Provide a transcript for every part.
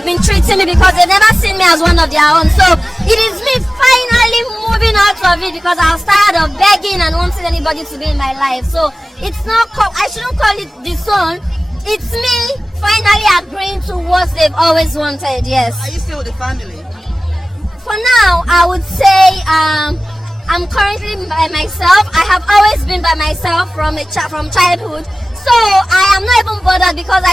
they've been treating me because they've never seen me as one of their own. So it is me finally moving out of it because I was tired of begging and wanting anybody to be in my life. So it's not I shouldn't call it disown. It's me finally agreeing to what they've always wanted. Yes. Are you still with the family? For now, I would say I'm currently by myself. I have always been by myself from childhood. So I am not even bothered because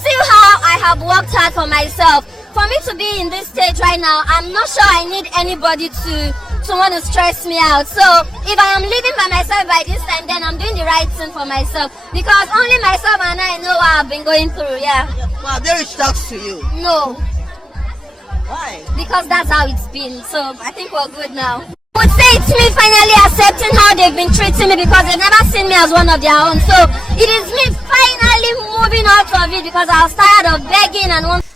see how I have worked hard for myself. For me to be in this stage right now, I'm not sure I need anybody to want to stress me out. So if I am living by myself by this time, then I'm doing the right thing for myself because only myself and I know what I've been going through. Yeah. Well, they reached out to you. No. Why? Because that's how it's been. So I think we're good now. I would say it's me finally accepting how they've been treating me because they've never seen me as one of their own. So it is me finally moving out of it because I was tired of begging and wanting.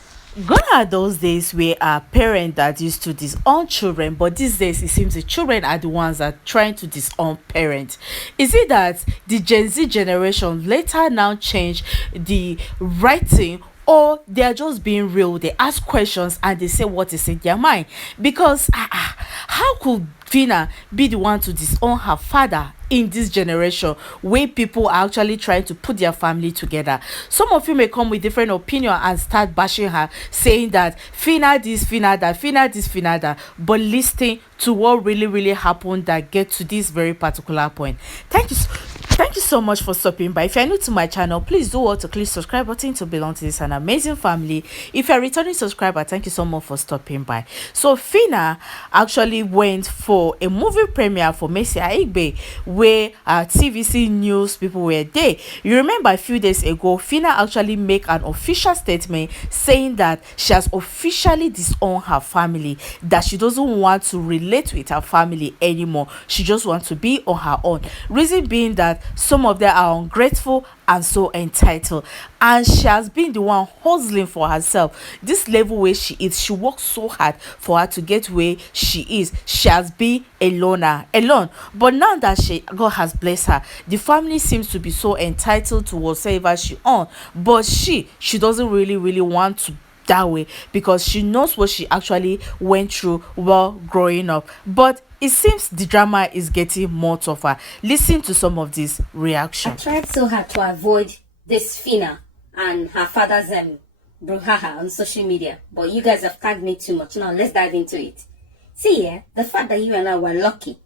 Gone are those days where our parents that used to disown children, but these days it seems the children are the ones that are trying to disown parents. Is it that the Gen Z generation later now change the right thing, or they are just being real? They ask questions and they say what is in their mind? Because how could Fina be the one to disown her father in this generation where people are actually trying to put their family together? Some of you may come with different opinion and start bashing her, saying that Fina this, Fina that, Fina this, Fina that, but listening to what really happened that get to this very particular point. Thank you so much for stopping by. If you're new to my channel, please do want to click subscribe button to belong to this an amazing family. If you're a returning subscriber, thank you so much for stopping by. So Fina actually went for a movie premiere for Mercy Aigbe where TVC news people were there. You remember a few days ago, Fina actually made an official statement saying that she has officially disowned her family, that she doesn't want to relate with her family anymore. She just wants to be on her own. Reason being that some of them are ungrateful and so entitled, and she has been the one hustling for herself. This level where she is, she works so hard for her to get where she is. She has been alone, but now that God has blessed her, the family seems to be so entitled to whatever she owns, but she doesn't really want to that way because she knows what she actually went through while growing up. But it seems the drama is getting more tougher. Listen to some of these reactions. I tried so hard to avoid this Fina and her father's brouhaha on social media, but you guys have tagged me too much. Now let's dive into it. See, the fact that you and I were lucky,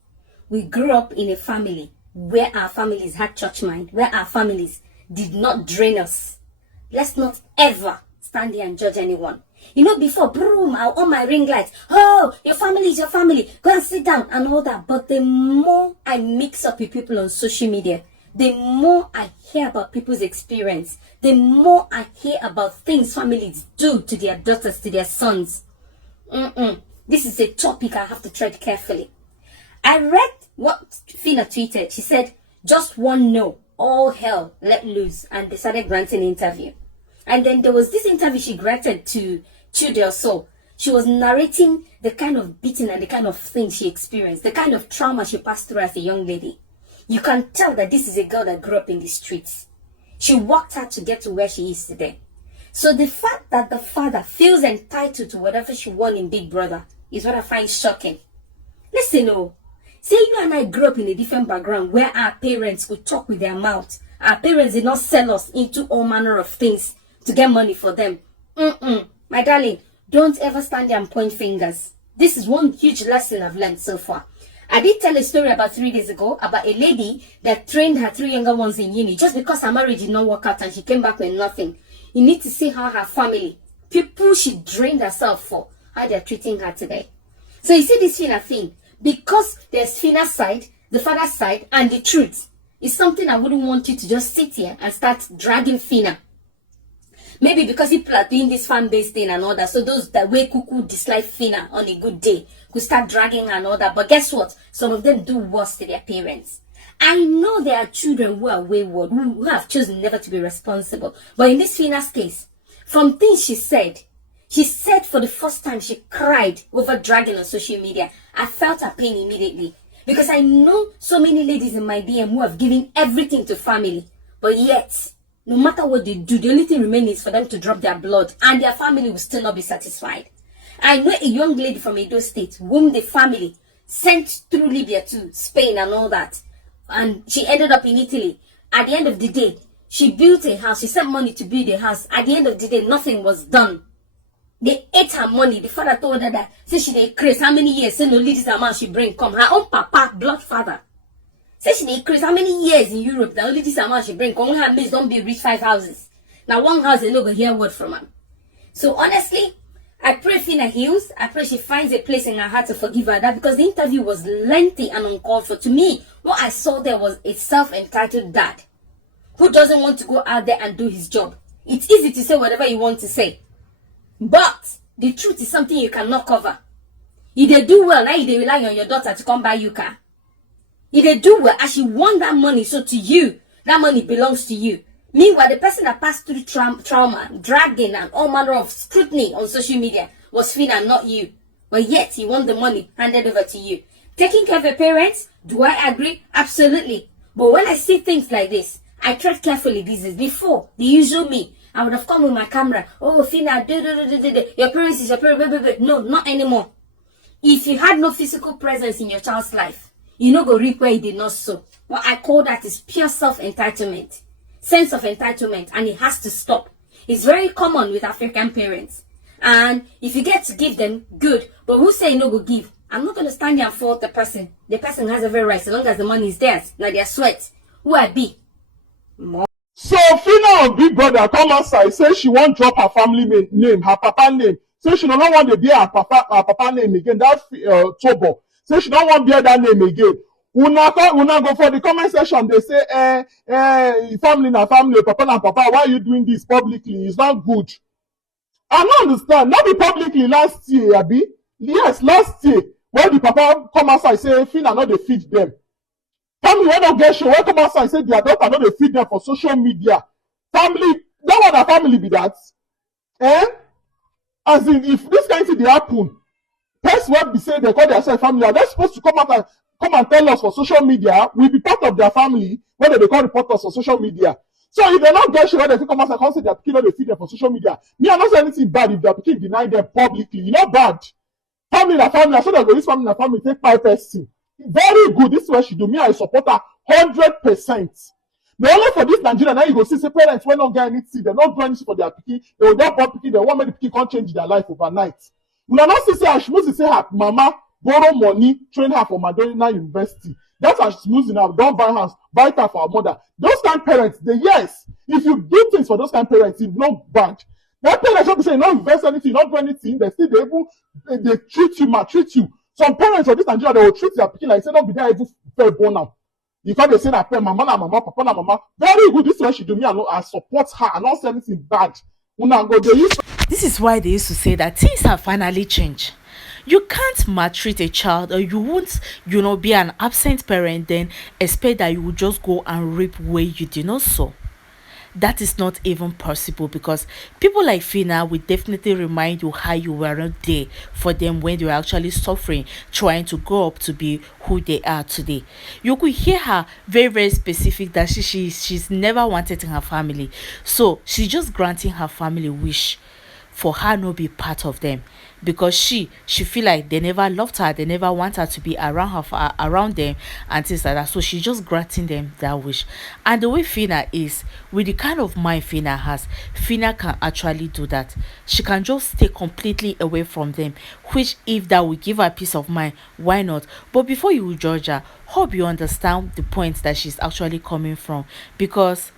we grew up in a family where our families had church mind, where our families did not drain us. Let's not ever stand here and judge anyone. You know, before, boom, I'll on my ring lights. Oh, your family is your family. Go and sit down and all that. But the more I mix up with people on social media, the more I hear about people's experience, the more I hear about things families do to their daughters, to their sons. This is a topic I have to tread carefully. I read what Fina tweeted. She said, just one no, all hell let loose, and they started granting an interview. And then there was this interview she granted to Chudel Soul. She was narrating the kind of beating and the kind of things she experienced, the kind of trauma she passed through as a young lady. You can tell that this is a girl that grew up in the streets. She worked hard to get to where she is today. So the fact that the father feels entitled to whatever she won in Big Brother is what I find shocking. Listen, say you and I grew up in a different background where our parents could talk with their mouth. Our parents did not sell us into all manner of things to get money for them. My darling, don't ever stand there and point fingers. This is one huge lesson I've learned so far. I did tell a story about 3 days ago about a lady that trained her 3 younger ones in uni just because her marriage did not work out and she came back with nothing. You need to see how her family, people she drained herself for, how they're treating her today. So you see this Fina thing, because there's Fina's side, the father's side, and the truth, is something I wouldn't want you to just sit here and start dragging Fina. Maybe because people are doing this fan-based thing and all that, so those that way cuckoo dislike Fina on a good day could start dragging her and all that. But guess what? Some of them do worse to their parents. I know there are children who are wayward, who have chosen never to be responsible. But in this Fina's case, from things she said for the first time she cried over dragging on social media. I felt her pain immediately. Because I know so many ladies in my DM who have given everything to family, but yet no matter what they do, the only thing remaining is for them to drop their blood, and their family will still not be satisfied. I know a young lady from Edo State whom the family sent through Libya to Spain and all that, and she ended up in Italy. At the end of the day, she built a house. She sent money to build a house. At the end of the day, nothing was done. They ate her money. The father told her that, say she dey craze, how many years, say no, this amount she bring come. Her own papa, blood father. Say she dey craze, how many years in Europe, that only this amount she bring come. Her mates don't be rich 5 houses. Now one house, they no go hear word from her. So honestly, I pray Fina heals. I pray she finds a place in her heart to forgive her that, because the interview was lengthy and uncalled for. To me, what I saw there was a self-entitled dad who doesn't want to go out there and do his job. It's easy to say whatever you want to say, but the truth is something you cannot cover. If they do well, now you they rely on your daughter to come buy you car. If they do well, as she won that money, so to you, that money belongs to you. Meanwhile, the person that passed through trauma, dragging, and all manner of scrutiny on social media was Fina, not you. But yet, he won the money handed over to you. Taking care of your parents, do I agree? Absolutely. But when I see things like this, I tread carefully these days. Before, the usual me, I would have come with my camera. Oh, Fina, your parents is your parents. No, not anymore. If you had no physical presence in your child's life, you know go reap where you did not sow. What I call that is pure self-entitlement. Sense of entitlement, and it has to stop. It's very common with African parents. And if you get to give them, good. But who say no go give? I'm not going to stand here and fault the person. The person has every right, so long as the money is theirs. Now their sweat. Who I be? So Fina of Big Brother come outside, say she won't drop her family name, her papa name. Say she don't want to bear her papa name again. That Tobo. Say she don't want to bear that name again. Una go for the comment section. They say, family na family, papa na papa. Why are you doing this publicly? It's not good. I don't understand. Not be publicly last year, Abi. Yes, last year when the papa come outside say Fina no dey feed them. Family wey don't get show, wey come outside say their daughter no dey feed them for social media. Family, that one na family be that. As in, if this kind of thing dey happen, person wey be say they call themselves family, are they supposed to come and tell us for social media? We be part of their family when they call report us for social media. So if they not get sure they come outside and say their pikin no dey feed them for social media, me I not say anything bad if their pikin deny them publicly. You know bad. Family na family, so they go this family na family take 5%. Very good. This is what she do. Me, I support her 100%. But only for this Nigeria, now you go see parents when not get anything, they not do anything for their pikin, they will not born pikin, they want make the pikin can't change their life overnight. Una not see say Ashmusi say her mama borrow money, train her for Madonna University. That's Ashmusi now, don't buy house, buy her for her mother. Those kind of parents, they yes, if you do things for those kind of parents, it's not bad. That parents don't say, you don't invest anything, you don't do anything, they still they treat you, maltreat you. Some parents of this Nigeria, they will treat their pikin like say, don't be there even fair born now. Because they say that mama na mama, papa na mama. Very good, this is what she do. Me, I support her. I don't say anything bad. This is why they used to say that things have finally changed. You can't maltreat a child, or you won't, be an absent parent, then expect that you will just go and reap where you did not sow. That is not even possible, because people like Fina will definitely remind you how you were not there for them when they were actually suffering, trying to grow up to be who they are today. You could hear her very, very specific that she's never wanted in her family. So she's just granting her family wish for her not be part of them, because she feel like they never loved her, they never want her to be around them and things like that. So she's just granting them that wish. And the way Fina is, with the kind of mind Fina has, Fina can actually do that. She can just stay completely away from them, which if that will give her peace of mind, why not? But before you judge her, hope you understand the point that she's actually coming from, because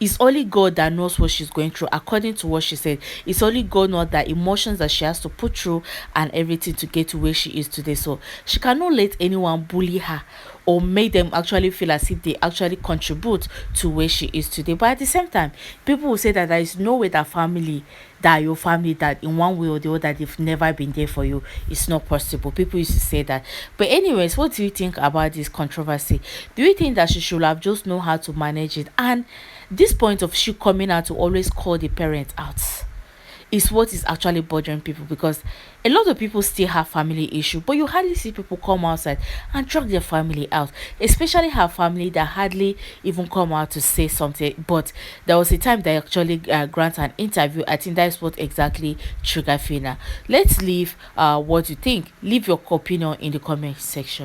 it's only God that knows what she's going through. According to what she said, it's only God knows the emotions that she has to put through and everything to get to where she is today. So she cannot let anyone bully her or make them actually feel as if they actually contribute to where she is today. But at the same time, people will say that there is no way that your family, that in one way or the other they've never been there for you. It's not possible. People used to say that. But anyways, what do you think about this controversy? Do you think that she should have just know how to manage it? And this point of she coming out to always call the parents out, is what is actually bothering people, because a lot of people still have family issue, but you hardly see people come outside and drag their family out, especially her family that hardly even come out to say something. But there was a time they actually grant an interview. I think that's what exactly triggered Fina. Let's leave what you think. Leave your opinion in the comment section.